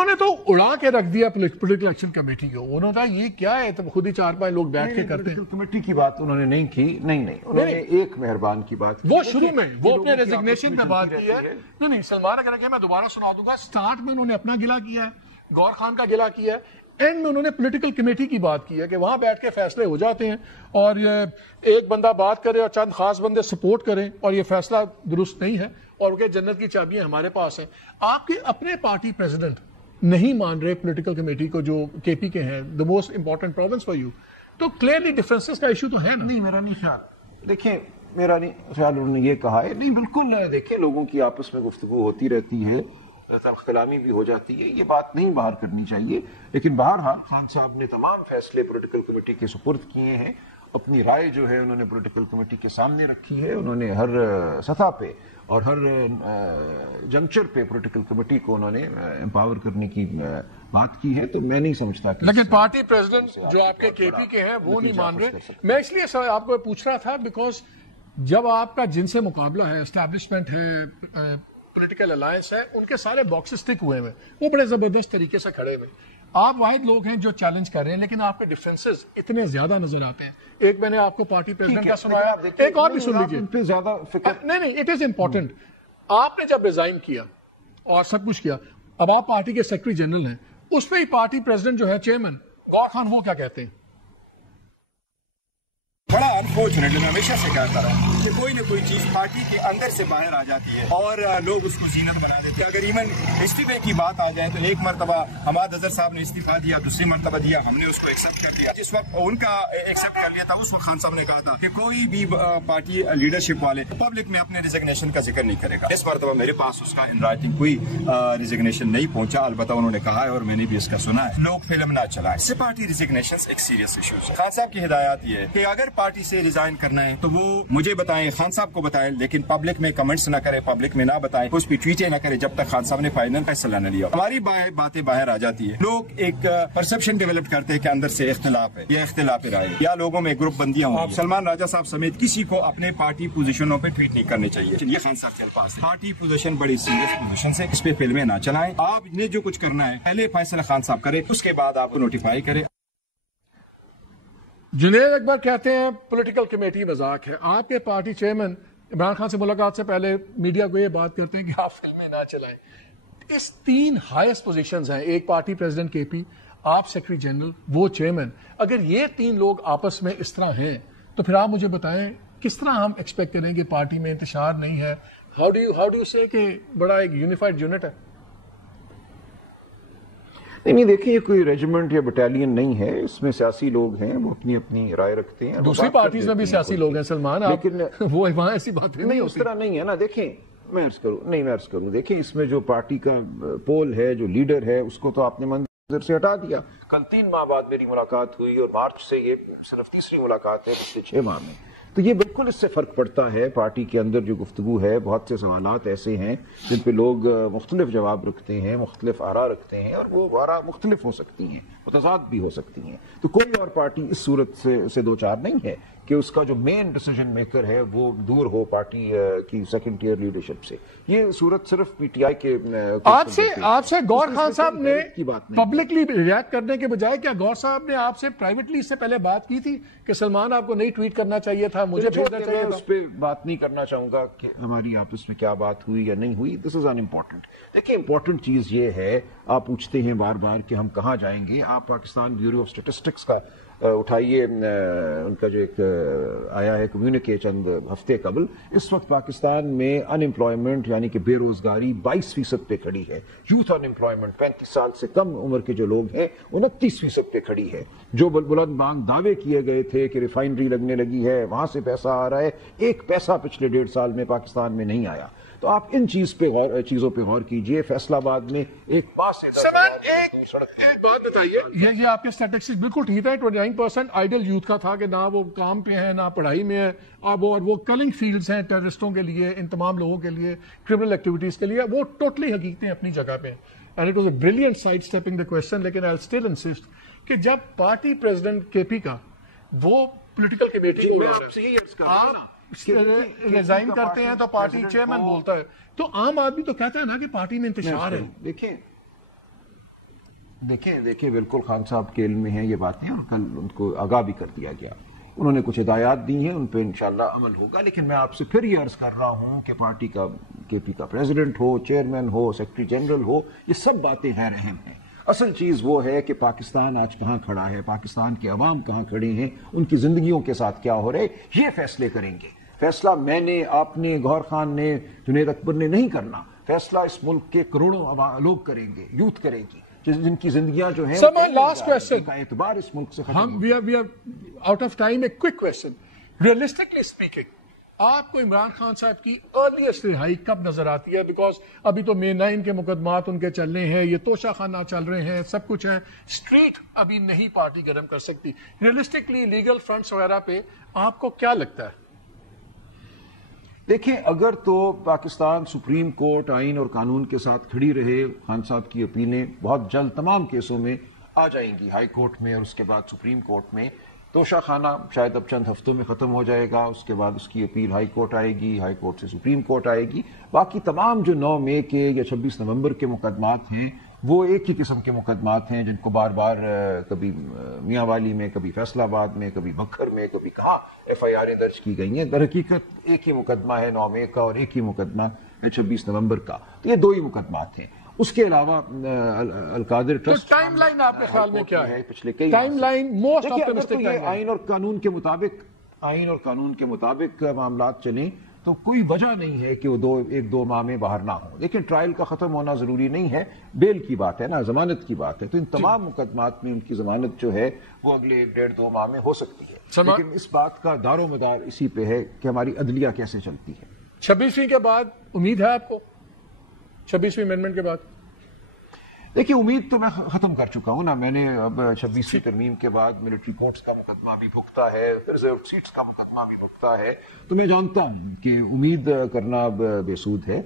انہوں نے تو اڑا کے رکھ دیا پولیٹیکل ایکشن کمیٹی کو. انہوں نے کہا یہ کیا ہے, تو خود ہی 4-5 لوگ بیٹھ کے کرتے ہیں. پولیٹیکل کمیٹی کی بات انہوں نے نہیں کی. نہیں انہوں نے ایک مہربان کی بات کی. وہ شروع میں وہ اپنے ریزگنیشن پہ بات کی ہے. نہیں سلمان اگر کہ میں دوبارہ سنا دوں گا. سٹارٹ میں انہوں نے اپنا گلہ کیا ہے, گور خان کا گلہ کیا ہے, اینڈ میں انہوں نے پولیٹیکل کمیٹی کی بات کی ہے کہ وہاں بیٹھ کے فیصلے ہو جاتے ہیں, اور ایک بندہ بات کرے اور چند خاص بندے سپورٹ کریں, اور یہ فیصلہ درست نہیں ہے, اور کہ جنت کی چابیاں ہمارے پاس ہیں. آپ کے اپنے پارٹی پریزیڈنٹ نہیں مان رہے پولیٹیکل کمیٹی کو, جو کے پی کے ہیں, the most important province for you, تو کلیئرلی ڈفرینسز کا ایشو تو ہے نا. نہیں میرا نہیں خیال. دیکھیں میرا نہیں خیال انہوں نے یہ کہا ہے. نہیں بالکل. دیکھیں لوگوں کی آپس میں گفتگو ہوتی رہتی ہے, تلخ کلامی بھی ہو جاتی ہے, یہ بات نہیں باہر کرنی چاہیے. لیکن بہرحال خان صاحب نے تمام فیصلے پولیٹیکل کمیٹی کے سپرد کیے ہیں. اپنی رائے جو ہے انہوں نے پولیٹیکل کمیٹی کے سامنے رکھی ہے. انہوں نے ہر سطح پہ اور ہر جنکچر پہ پولیٹیکل کمیٹی کو انہوں نے امپاور کرنے کی بات کی ہے. تو میں نہیں سمجھتا کہ لیکن پارٹی پریزیڈنٹ جو آپ کے کے پی کے ہیں وہ نہیں مان رہے. میں اس لیے آپ کو پوچھ رہا تھا بیکاز جب آپ کا جن سے مقابلہ ہے, اسٹیبلشمنٹ ہے, پولیٹیکل الائنس ہے, ان کے سارے باکسز ٹک ہوئے ہیں, وہ بڑے زبردست طریقے سے کھڑے ہوئے. آپ واحد لوگ ہیں جو چیلنج کر رہے ہیں, لیکن آپ کے ڈفرینسز اتنے زیادہ نظر آتے ہیں. ایک میں نے آپ کو پارٹی پریزیڈنٹ کا سنایا, ایک اور بھی سن لیجیے. نہیں اٹ از امپورٹنٹ. آپ نے جب ریزائن کیا اور سب کچھ کیا, اب آپ پارٹی کے سیکرٹری جنرل ہیں, اس پہ ہی پارٹی پریزیڈنٹ جو ہے چیئرمین گور خان, وہ کیا کہتے ہیں؟ بڑا انفارچونیٹ, میں ہمیشہ سے کہتا رہا کہ کوئی نہ کوئی چیز پارٹی کے اندر سے باہر آ جاتی ہے اور لوگ اس کو زینت بنا دیتے ہیں. اگر ایون استعفے کی بات آ جائے تو ایک مرتبہ حماد اظہر صاحب نے استعفیٰ دیا, دوسری مرتبہ دیا, ہم نے اس کو ایکسیپٹ کر لیا. جس وقت ان کا ایکسیپٹ کر لیا تھا اس وقت خان صاحب نے کہا تھا کہ کوئی بھی پارٹی لیڈرشپ والے پبلک میں اپنے ریزگنیشن کا ذکر نہیں کرے گا. اس مرتبہ میرے پاس اس کا ان رائٹنگ کوئی ریزگنیشن نہیں پہنچا. البتہ انہوں نے کہا ہے اور میں نے بھی اس کا سنا ہے, لوگ فلم نہ چلائیں. اس سے پارٹی ریزگنیشن ایک سیریس ایشو ہے. خان صاحب کی ہدایات یہ ہے کہ اگر پارٹی سے ریزائن کرنا ہے تو وہ مجھے بتائیں, خان صاحب کو بتائیں, لیکن پبلک میں کمنٹس نہ کرے, پبلک میں نہ بتائیں, اس پہ ٹویٹیں نہ کرے جب تک خان صاحب نے فائنل فیصلہ نہ لیا. ہماری باتیں باہر آ جاتی ہے, لوگ ایک پرسپشن ڈیولپ کرتے ہیں کہ اندر سے اختلاف ہے, یہ اختلاف رائے یا لوگوں میں گروپ بندیاں ہوں. سلمان راجہ صاحب سمیت کسی کو اپنے پارٹی پوزیشنوں پہ ٹویٹ نہیں کرنے چاہیے. یہ خان صاحب کے الفاظ ہیں. پارٹی پوزیشن بڑی سیریس پوزیشن سے, اس پہ فلمیں نہ چلائیں. آپ نے جو کچھ کرنا ہے پہلے فیصلہ خان صاحب کرے, اس کے بعد آپ کو نوٹیفائی کرے. جنید اکبر کہتے ہیں پولیٹیکل کمیٹی مذاق ہے. آپ کے پارٹی چیئرمین عمران خان سے ملاقات سے پہلے میڈیا کو یہ بات کرتے ہیں کہ آپ فلمیں نہ چلائیں. اس 3 ہائیسٹ پوزیشنز ہیں, ایک پارٹی پریزیڈنٹ کے پی, آپ سیکرٹری جنرل, وہ چیئرمین. اگر یہ 3 لوگ آپس میں اس طرح ہیں تو پھر آپ مجھے بتائیں کس طرح ہم ایکسپیکٹ کریں کہ پارٹی میں انتشار نہیں ہے. ہاؤ ڈو یو سے کہ بڑا ایک یونیفائڈ یونٹ ہے. نہیں دیکھیں, یہ کوئی ریجیمنٹ یا بٹالین نہیں ہے. اس میں سیاسی لوگ ہیں, وہ اپنی اپنی رائے رکھتے ہیں. دوسری پارٹیز میں بھی سیاسی لوگ ہیں سلمان, لیکن وہ وہاں ایسی باتیں نہیں, اس طرح نہیں ہے نا. دیکھیں میں عرض کروں, دیکھیں اس میں جو پارٹی کا پول ہے, جو لیڈر ہے, اس کو تو آپ نے منظر سے ہٹا دیا. کل 3 ماہ بعد میری ملاقات ہوئی اور مارچ سے یہ صرف تیسری ملاقات ہے پچھلے 6 ماہ میں. تو یہ بالکل اس سے فرق پڑتا ہے. پارٹی کے اندر جو گفتگو ہے, بہت سے سوالات ایسے ہیں جن پہ لوگ مختلف جواب رکھتے ہیں, مختلف آراء رکھتے ہیں, اور وہ آراء مختلف ہو سکتی ہیں, متضاد بھی ہو سکتی ہیں. تو کوئی اور پارٹی اس صورت سے دو چار نہیں ہے کہ اس کا جو مین ڈیسیجن میکر ہے وہ دور ہو پارٹی کی سیکنڈ ٹیئر لیڈرشپ سے. یہ صورت صرف پی ٹی آئی کے آپ سے گور خان صاحب نے پبلکلی ریئیکٹ کرنے کے بجائے کیا گور صاحب نے آپ سے پرائیویٹلی اس سے پہلے بات کی تھی کہ سلمان آپ کو نہیں ٹویٹ کرنا چاہیے تھا, مجھے بھیجنا چاہیے تھا؟ اس پہ بات نہیں کرنا چاہوں گا کہ ہماری آپس میں کیا بات ہوئی یا نہیں ہوئی. دس از ان امپورٹنٹ. دیکھیں امپورٹنٹ چیز یہ ہے, آپ پوچھتے ہیں بار بار کہ ہم کہاں جائیں گے. آپ پاکستان بیورو آف اسٹیٹسٹکس کا اٹھائیے, ان کا جو ایک آیا ہے کمیونکے چند ہفتے قبل. اس وقت پاکستان میں ان امپلائمنٹ یعنی کہ بے روزگاری 22% پہ کھڑی ہے. یوتھ ان امپلائمنٹ 35 سال سے کم عمر کے جو لوگ ہیں 29% پہ کھڑی ہے. جو بلند بانگ دعوے کیے گئے تھے کہ ریفائنری لگنے لگی ہے, وہاں سے پیسہ آ رہا ہے, 1 پیسہ پچھلے 1.5 سال میں پاکستان میں نہیں آیا. تو آپ ان چیزوں پہ غور کیجئے. فیصل آباد میں ایک بات بتائیے, یہ آپ کے سٹیٹسٹکس بالکل ٹھیک ہے. 29% آئیڈل یوتھ کا تھا کہ نہ وہ کام پہ ہے نہ پڑھائی میں ہے, اب اور وہ کلنگ فیلڈز ہیں ٹیررسٹوں کے لیے, ان تمام لوگوں کے لیے, کرمنل ایکٹیویٹیز کے لیے. وہ ٹوٹلی حقیقتیں اپنی جگہ پہ, and it was a brilliant side stepping the question. لیکن آئی اسٹل انسسٹ کہ جب پارٹی پریزیڈنٹ کے پی کا وہ پولیٹیکل کمیٹی کو ریزائن کرتے ہیں تو پارٹی چیئرمین بولتا ہے, تو عام آدمی تو کہتا ہے نا کہ پارٹی میں انتشار ہے. دیکھیں دیکھیں بالکل خان صاحب کے علم میں ہیں یہ باتیں، اور کل ان کو آگاہ بھی کر دیا گیا، انہوں نے کچھ ہدایات دی ہیں، ان پہ انشاءاللہ عمل ہوگا. لیکن میں آپ سے پھر یہ عرض کر رہا ہوں کہ پارٹی کا کے پی کا پریزیڈنٹ ہو، چیئرمین ہو، سیکرٹری جنرل ہو، یہ سب باتیں غیر اہم ہیں. اصل چیز وہ ہے کہ پاکستان آج کہاں کھڑا ہے، پاکستان کے عوام کہاں کھڑے ہیں، ان کی زندگیوں کے ساتھ کیا ہو رہے، یہ فیصلے کریں گے. فیصلہ میں نے، آپ نے، گوہر خان نے، جنید اکبر نے نہیں کرنا. فیصلہ اس ملک کے کروڑوں لوگ کریں گے، یوتھ کرے گی، جن کی زندگیاں جو ہیں لاسٹ کوسچن کا اعتبار اس ملک سے ہم we are out of time. ایک کوئک کوسچن، ریئلسٹکلی اسپیکنگ آپ کو عمران خان صاحب کی ارلیسٹ رہائی کب نظر آتی ہے؟ بیکاز ابھی تو مے 9 کے مقدمات ان کے چل رہے ہیں، یہ توشہ خانہ چل رہے ہیں، سب کچھ ہے، اسٹریٹ ابھی نہیں پارٹی گرم کر سکتی. ریئلسٹکلی لیگل فرنٹس وغیرہ پہ آپ کو کیا لگتا ہے؟ دیکھیں، اگر تو پاکستان سپریم کورٹ آئین اور قانون کے ساتھ کھڑی رہے، خان صاحب کی اپیلیں بہت جلد تمام کیسوں میں آ جائیں گی، ہائی کورٹ میں اور اس کے بعد سپریم کورٹ میں. توشہ خانہ شاید اب چند ہفتوں میں ختم ہو جائے گا، اس کے بعد اس کی اپیل ہائی کورٹ آئے گی، ہائی کورٹ سے سپریم کورٹ آئے گی. باقی تمام جو 9 مئی کے یا 26 نومبر کے مقدمات ہیں وہ ایک ہی قسم کے مقدمات ہیں، جن کو بار بار کبھی میاں والی میں، کبھی فیصل آباد میں، کبھی بکھر میں، کبھی کہاں FIR درج کی گئی ہیں. در حقیقت ایک ہی مقدمہ ہے 9 مئی کا اور ایک ہی مقدمہ ہے 26 نومبر کا. تو یہ 2 ہی مقدمات ہیں. اس کے علاوہ القادر ٹرسٹ ٹائم لائن آپ کے خیال میں کیا ہے؟ پچھلے کئی ٹائم لائن موسٹ آپٹمسٹک آئین اور قانون کے مطابق معاملات چلیں تو کوئی وجہ نہیں ہے کہ وہ ایک دو ماہ میں باہر نہ ہوں. لیکن ٹرائل کا ختم ہونا ضروری نہیں ہے، بیل کی بات ہے نا، ضمانت کی بات ہے. تو ان تمام مقدمات میں ان کی ضمانت جو ہے وہ اگلے 1.5-2 ماہ میں ہو سکتی ہے. لیکن اس بات کا دار و مدار اسی پہ ہے کہ ہماری عدلیہ کیسے چلتی ہے. 26ویں کے بعد امید ہے آپ کو؟ 26ویں امینڈمنٹ کے بعد دیکھیے، امید تو میں ختم کر چکا ہوں نا. میں نے اب 26ویں ترمیم کے بعد ملٹری کورٹس کا مقدمہ بھی بھگتا ہے، ریزرو سیٹس کا مقدمہ بھی بھگتا ہے. تو میں جانتا ہوں کہ امید کرنا اب بے سود ہے.